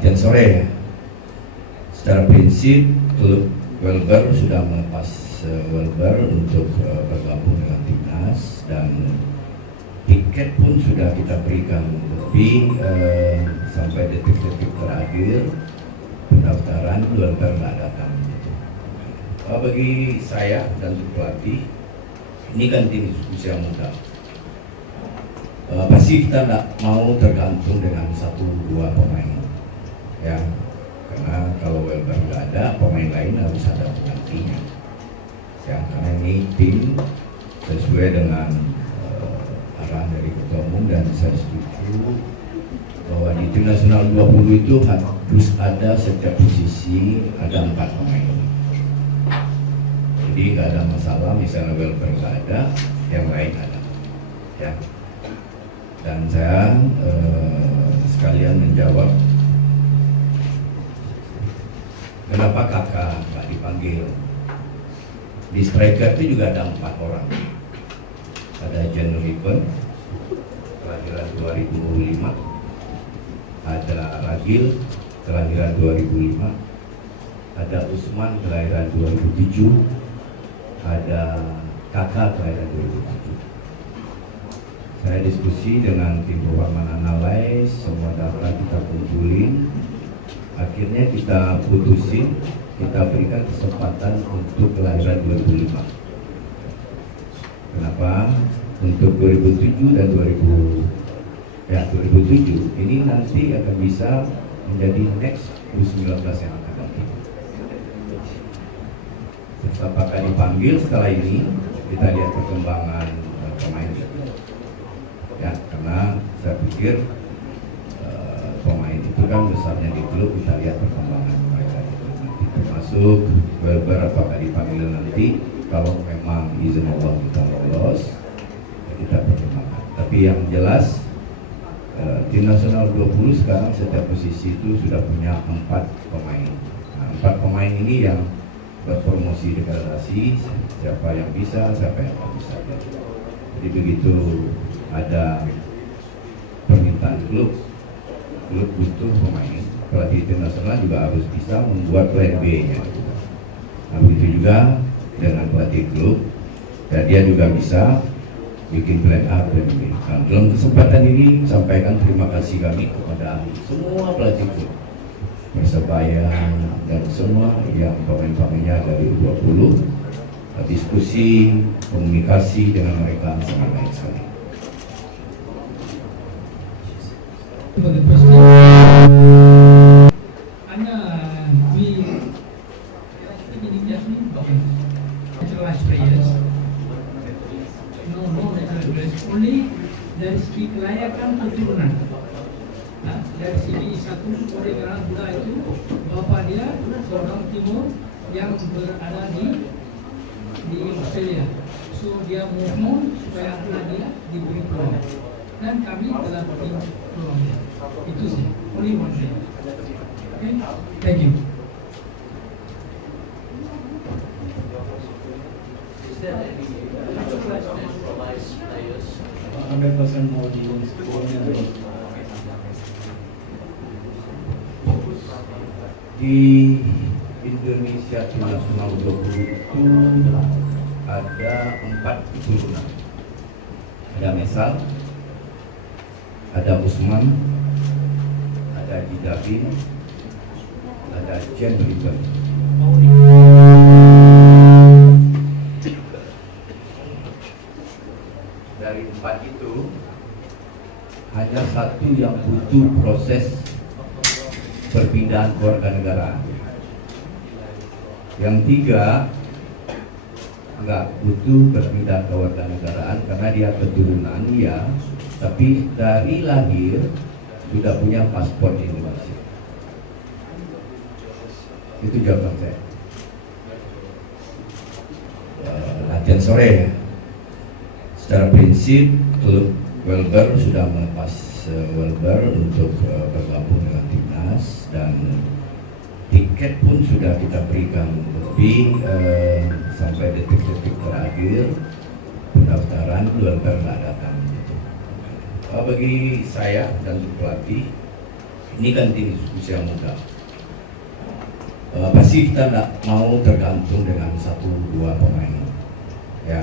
latihan sore ya. Secara prinsip klub Welber sudah melepas Welber untuk bergabung dengan timnas, dan tiket pun sudah kita berikan, lebih sampai detik-detik terakhir pendaftaran Welber nggak datang. Bagi saya dan pelatih, ini kan tim usia muda. Pasti kita nggak mau tergantung dengan 1-2 pemain, ya. Karena kalau Welber nggak ada, pemain lain harus ada penggantinya. Ya, karena ini tim sesuai dengan arahan dari Ketua Umum, dan saya setuju bahwa di tim nasional 20 itu harus ada setiap posisi ada 4 pemain. Jadi nggak ada masalah, misalnya Welber nggak ada, yang lain ada. Ya. Dan saya sekalian menjawab kenapa kakak nggak dipanggil. Di striker itu juga ada 4 orang. Ada Jan Riven, kelahiran 2005. Ada Ragil, kelahiran 2005. Ada Usman, kelahiran 2007. Ada kakak, kelahiran 2007. Saya diskusi dengan tim Perwakilan Analais, semua data kita kumpulin. Akhirnya kita putusin, kita berikan kesempatan untuk kelahiran 2005. Kenapa? Untuk 2007 dan 2007 ini nanti akan bisa menjadi next U19 yang akan datang. Apakah dipanggil setelah ini, kita lihat perkembangan pemain. Ya, karena saya pikir pemain itu kan besarnya di klub, kita lihat perkembangan mereka itu nanti, termasuk Welber apakah dipanggil nanti. Kalau memang izin Allah kita lolos, kita pertimbangkan. Tapi yang jelas tim nasional 20 sekarang setiap posisi itu sudah punya 4 pemain. Nah, 4 pemain ini yang berpromosi degradasi, siapa yang bisa, siapa yang tidak bisa. Jadi begitu ada permintaan klub butuh pemain, pelatih tim nasional juga harus bisa membuat plan B-nya. Nah, begitu juga dengan pelatih klub, dan dia juga bisa bikin plan A, plan B. Nah, dalam kesempatan ini sampaikan terima kasih kami kepada semua pelatih klub, Persebaya dan semua yang pemain-pemainnya dari U20. Diskusi, komunikasi dengan mereka sangat baik sekali. For the president, we naturalized players. No natural players. Only dari segi kelayakan keturunan. Nah, dari segi satu oleh orang muda itu, bapak dia seorang timur yang berada di Australia. So dia mohon supaya anak dia diberi peluang. Dan kami telah beri peluang. Itu sih, only one thing. Okay, thank you. Is there any naturalized players? 100% more deals. Di Indonesia tim nasional 20 itu ada 4 keturunan. Ada Mesal, ada Usman, ada Jidabin, ada Jen Riven. Dari 4 itu hanya 1 yang butuh proses perpindahan kewarganegaraan. Yang 3 enggak butuh perpindahan kewarganegaraan karena dia keturunan ya, tapi dari lahir sudah punya paspor Indonesia. Itu jawaban saya. Latihan sore ya. Secara prinsip klub Welber sudah melepas Welber untuk bergabung dengan timnas, dan tiket pun sudah kita berikan, lebih sampai detik-detik terakhir pendaftaran Welber nggak datang. Bagi saya dan pelatih, Ini kan tim usia muda. Pasti kita tidak mau tergantung dengan 1-2 pemain, ya.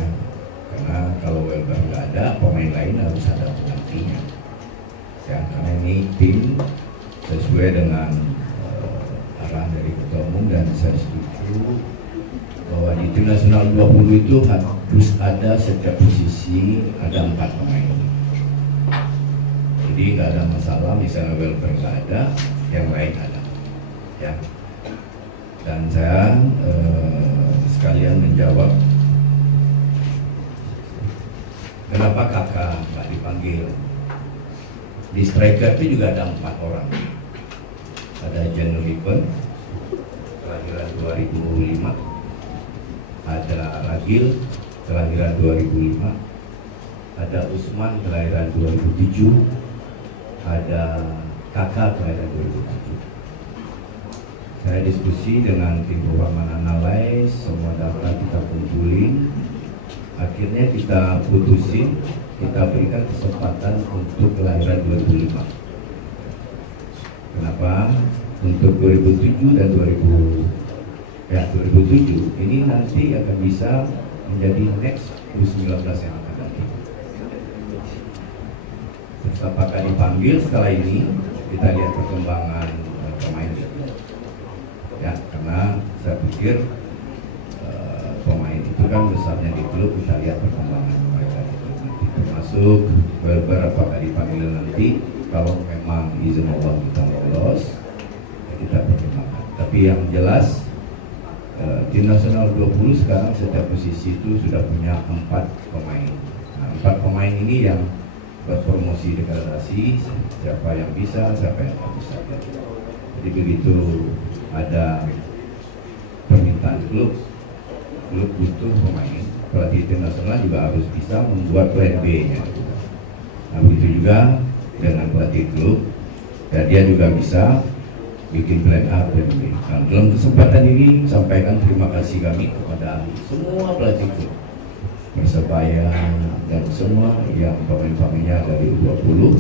Karena kalau Welber nggak ada, pemain lain harus ada penggantinya. Ya, karena ini tim sesuai dengan arahan dari Ketua Umum, dan saya setuju bahwa di tim nasional 20 itu harus ada setiap posisi ada 4 pemain. Jadi nggak ada masalah, misalnya Welber nggak ada, yang lain ada, ya. Dan saya sekalian menjawab kenapa kakak nggak dipanggil. Di striker itu juga ada 4 orang. Ada Jan Riven, kelahiran 2005. Ada Ragil, kelahiran 2005. Ada Usman, kelahiran 2007. Ada kakak, kelahiran 2007. Saya diskusi dengan tim Purwaman Analyze, semua data kita kumpulin. Akhirnya kita putusin, kita berikan kesempatan untuk kelahiran 2005. Kenapa? Untuk 2007 dan 2007 ini nanti akan bisa menjadi next U19 yang akan datang. Terus apakah dipanggil setelah ini? Kita lihat perkembangan pemain. Ya, karena saya pikir pemain itu kan besarnya di klub, kita lihat perkembangan mereka itu nanti, termasuk beberapa kali dipanggil nanti. Kalau memang izin Allah kita lolos, ya kita pertimbangkan. Tapi yang jelas tim nasional 20 sekarang setiap posisi itu sudah punya 4 pemain. Nah, 4 pemain ini yang berpromosi degradasi, siapa yang bisa, siapa yang tidak bisa. Jadi begitu ada permintaan klub butuh pemain, pelatih tim nasional juga harus bisa membuat plan B-nya. Nah, begitu juga dengan pelatih klub, ya dia juga bisa bikin plan A, plan B. Nah, dalam kesempatan ini sampaikan terima kasih kami kepada semua pelatih klub Persebaya dan semua yang pemain-pemainnya dari U20.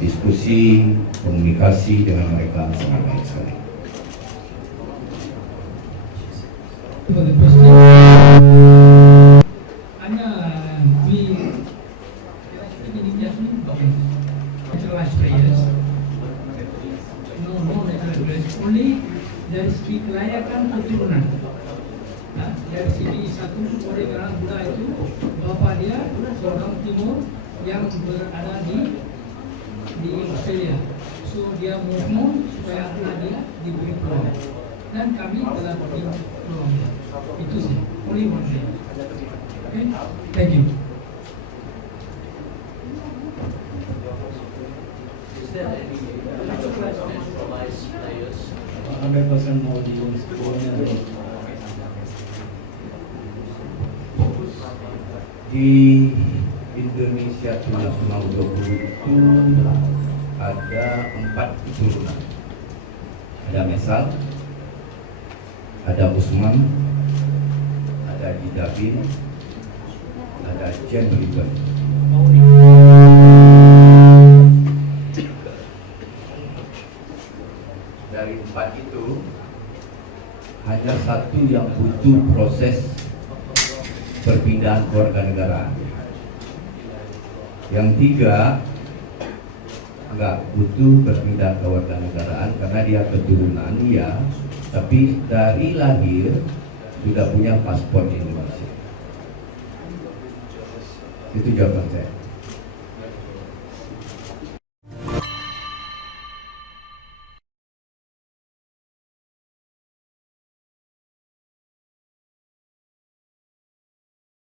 Diskusi, komunikasi dengan mereka sangat baik sekali. For the question, we naturalized players. No natural players. Only dari segi kelayakan keturunan. Dari segi satu orang Buddha itu, bapak dia seorang timur yang berada di Australia. So dia mohon supaya anak dia diberi peluang. Dan kami telah beri peluang. Itu sih, only one thing. Okay, thank you. Is there any naturalized players? 100% more dealings. Di Indonesia tim nasional 20 itu ada 4 keturunan. Ada Mesal, ada Usman, ada Jidabin, ada Jen Riven. Dari 4 itu hanya 1 yang butuh proses perpindahan kewarganegaraan. Yang 3 enggak butuh perpindahan kewarganegaraan karena dia keturunan ya, tapi dari lahir sudah punya paspor Indonesia. Itu jawaban saya.